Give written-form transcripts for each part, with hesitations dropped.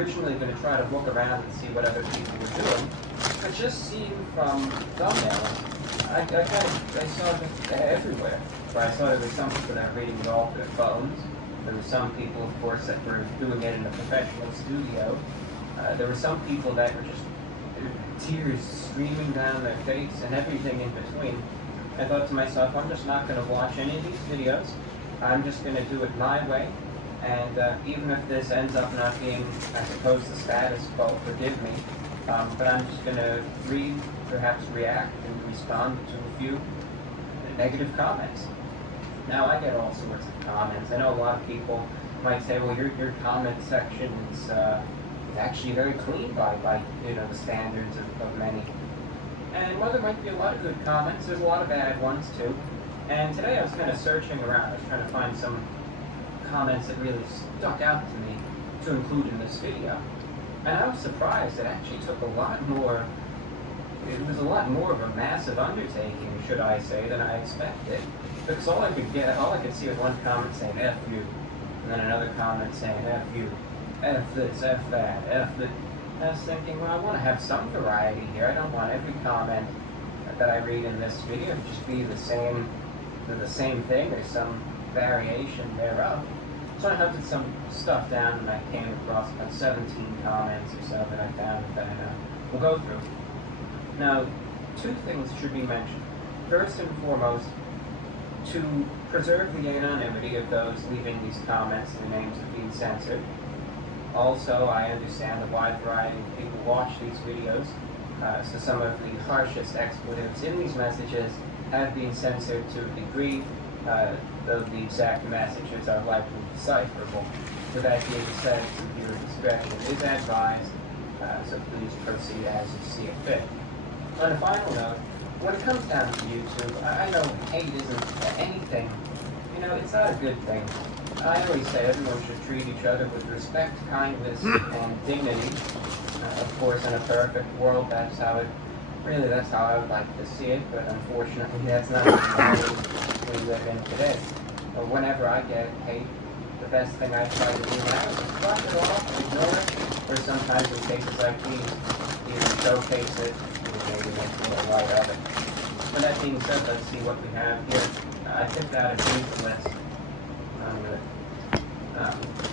Originally going to try to look around and see what other people were doing, but just seeing from thumbnails, I saw it everywhere. Where I saw there were some people that were reading it off their phones. There were some people, of course, that were doing it in a professional studio. There were some people that were just tears streaming down their face and everything in between. I thought to myself, I'm just not going to watch any of these videos. I'm just going to do it my way. And even if this ends up not being, I suppose, the status quo, forgive me, but I'm just going to read, perhaps react, and respond to a few negative comments. Now, I get all sorts of comments. I know a lot of people might say, well, your comment section is actually very clean by the standards of many. And while there might be a lot of good comments, there's a lot of bad ones too. And today I was kind of searching around. I was trying to find some comments that really stuck out to me to include in this video. And I was surprised. It actually took a lot more, it was a lot more of a massive undertaking, should I say, than I expected. Because all I could see was one comment saying F you, and then another comment saying F you, F this, F that, F that. I was thinking, well, I want to have some variety here. I don't want every comment that I read in this video to just be the same thing or some variation thereof. So I hunted some stuff down and I came across about 17 comments or so that I found that we'll go through. Now, two things should be mentioned. First and foremost, to preserve the anonymity of those leaving these comments, the names have been censored. Also, I understand the wide variety of people watch these videos, so some of the harshest expletives in these messages have been censored to a degree, though the exact messages are likely decipherable. With that being said, some viewer discretion is advised, so please proceed as you see it fit. On a final note, when it comes down to YouTube, I know hate isn't anything. It's not a good thing. I always say everyone should treat each other with respect, kindness, and dignity. Of course, in a perfect world, that's how I would like to see it, but unfortunately, that's not the reality we live in today. But whenever I get hate, the best thing I try to do now is just brush it off, ignore it, or sometimes in cases like these, even showcase it, and maybe make more light of it. With that being said, let's see what we have here. I picked out a brief list.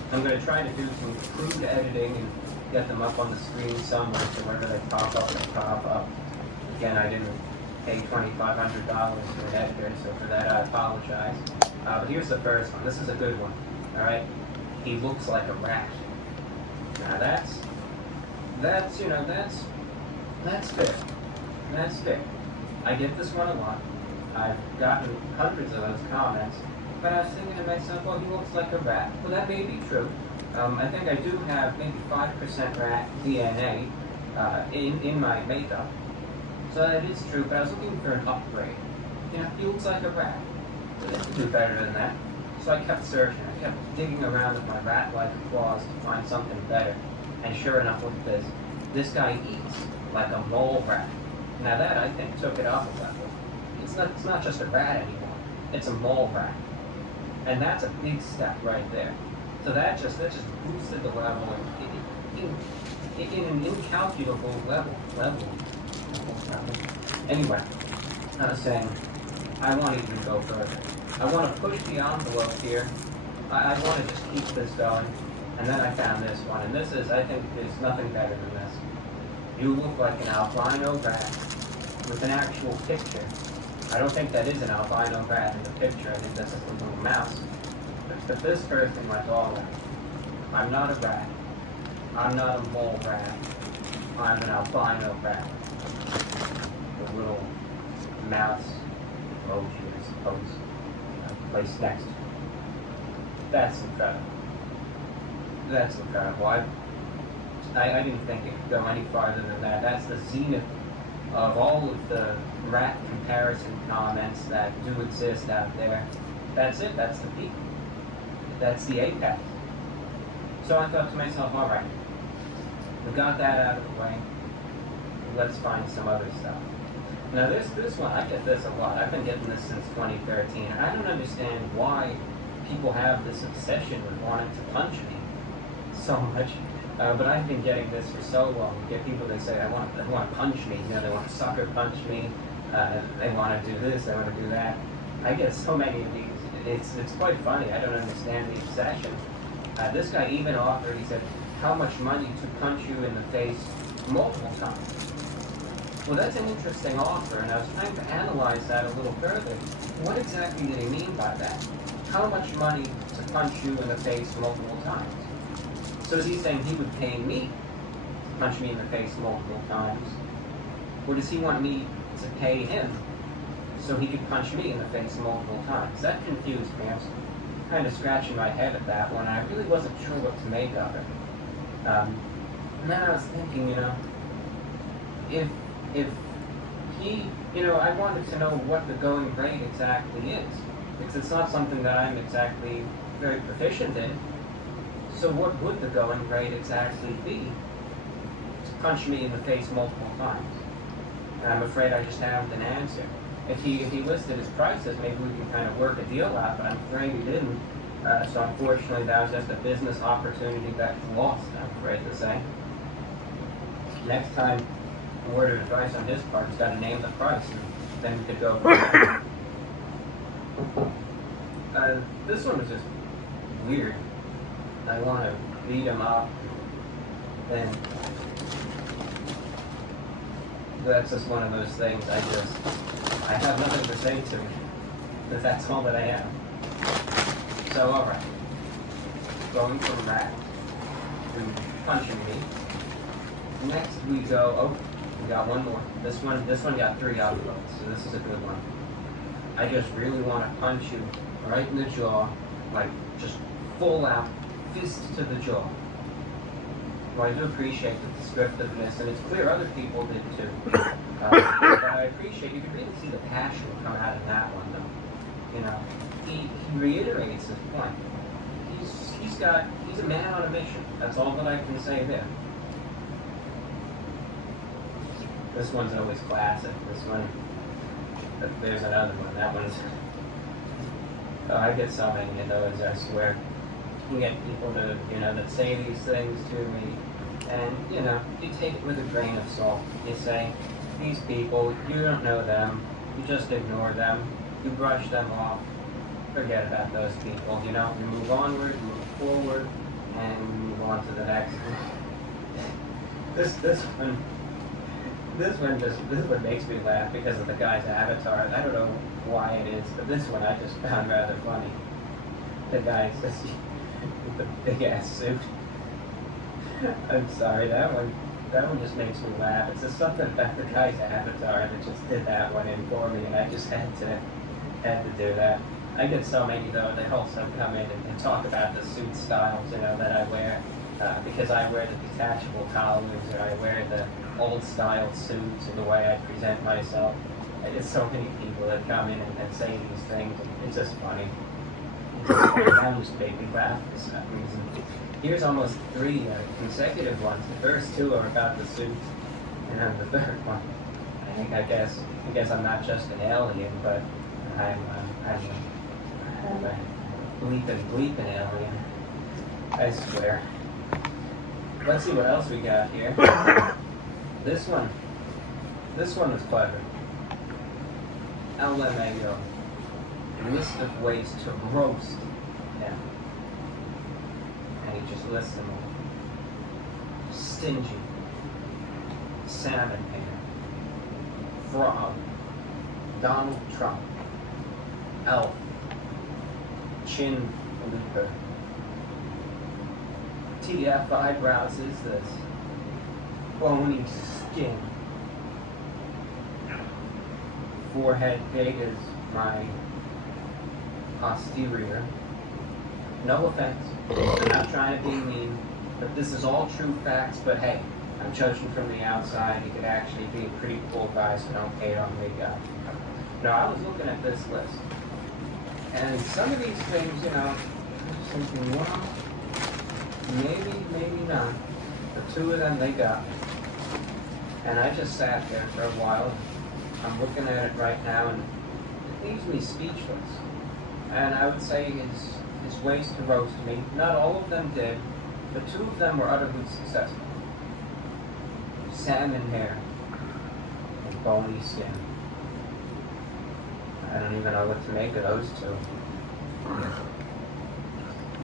I'm going to try to do some crude editing and get them up on the screen somewhere, so whenever they pop up, they pop up. Again, I didn't pay $2,500 for an editor, so for that I apologize. But here's the first one. This is a good one. All right, he looks like a rat. Now that's fair. That's fair. I get this one a lot. I've gotten hundreds of those comments. But I was thinking to myself, well, he looks like a rat. Well, that may be true. I think I do have maybe 5% rat DNA in my makeup. So that is true, but I was looking for an upgrade. He looks like a rat. So this could do better than that. So I kept searching. I kept digging around with my rat-like claws to find something better. And sure enough, look at this. This guy eats like a mole rat. Now that, I think, took it up a level. It's not just a rat anymore. It's a mole rat. And that's a big step right there. So that just boosted the level in an incalculable level. Anyway, I was saying, I want to even go further. I want to push the envelope here. I want to just keep this going. And then I found this one. And this is, I think, there's nothing better than this. You look like an albino rat with an actual picture. I don't think that is an albino rat in the picture. I think that's a little mouse. But this person went all in. I'm not a rat. I'm not a mole rat. I'm an albino rat. The little mouse emoji, I suppose, placed next to it. That's incredible. That's incredible. I didn't think it could go any farther than that. That's the zenith of all of the rat comparison comments that do exist out there. That's it. That's the peak. That's the apex. So I thought to myself, all right, we got that out of the way. Let's find some other stuff. Now this one, I get this a lot. I've been getting this since 2013. And I don't understand why people have this obsession with wanting to punch me so much. But I've been getting this for so long. You get people that say, they want to punch me. You know, they want to sucker punch me. They want to do this. They want to do that. I get so many of these. It's quite funny. I don't understand the obsession. This guy even offered. He said, "How much money to punch you in the face multiple times?" Well, that's an interesting offer, and I was trying to analyze that a little further. What exactly did he mean by that? How much money to punch you in the face multiple times? So is he saying he would pay me to punch me in the face multiple times? Or does he want me to pay him so he could punch me in the face multiple times? That confused me. I was kind of scratching my head at that one. I really wasn't sure what to make of it. And then I was thinking, if he, I wanted to know what the going rate exactly is, because it's not something that I'm exactly very proficient in. So what would the going rate exactly be to punch me in the face multiple times? And I'm afraid I just haven't an answer. If he listed his prices, maybe we can kind of work a deal out, but I'm afraid he didn't. So unfortunately, that was just a business opportunity that was lost, I'm afraid to say. Next time, a word of advice on his part, he's got to name the price, and then we could go from there. This one was just weird. I want to beat him up, and that's just one of those things I have nothing to say to him, because that's all that I am. So, alright, going from that to punching me. Next we go, we got one more. This one got 3 outvotes, so this is a good one. I just really want to punch you right in the jaw, like just full out, fist to the jaw. Well, I do appreciate the descriptiveness, and it's clear other people did too. But I appreciate, you can really see the passion come out of that one, though. He reiterates his point. He's a man on a mission. That's all that I can say there. This one's always classic. This one, there's another one. That one's, I get so many of those, I swear. You get people that say these things to me, and, you take it with a grain of salt. You say, these people, you don't know them, you just ignore them, you brush them off, forget about those people, you move onward, you move forward, and you move on to the next one. This one makes me laugh because of the guy's avatar. I don't know why it is, but this one I just found rather funny. The guy says, with the big ass suit. I'm sorry, that one just makes me laugh. It's just something about the guy's avatar that just did that one in for me, and I just had to do that. I get so many though. They also come in and talk about the suit styles, that I wear, because I wear the detachable collars, or I wear the old style suits, and the way I present myself. I get so many people that come in and say these things. It's just funny. That just made me laugh for some reason. Here's almost 3 consecutive ones. The first 2 are about the suit, and then the third one. I guess I'm not just an alien, but I'm a bleeping alien. I swear. Let's see what else we got here. This one was clever. LMAO. List of ways to roast them. And he just lists them all. Stingy. Salmon pan. Frog. Donald Trump. Elf. Chin leaper. TF eyebrows is this. Bony skin. Forehead big as my posterior. No offense. I'm not trying to be mean, but this is all true facts, but hey, I'm judging from the outside. He could actually be a pretty cool guy, so don't hate on me, guy. Now, I was looking at this list, and some of these things, I'm just thinking, well, maybe not. The 2 of them, they got me. And I just sat there for a while. I'm looking at it right now, and it leaves me speechless. And I would say his ways to roast me, not all of them did, but 2 of them were utterly successful. Salmon hair and bony skin. I don't even know what to make of those 2.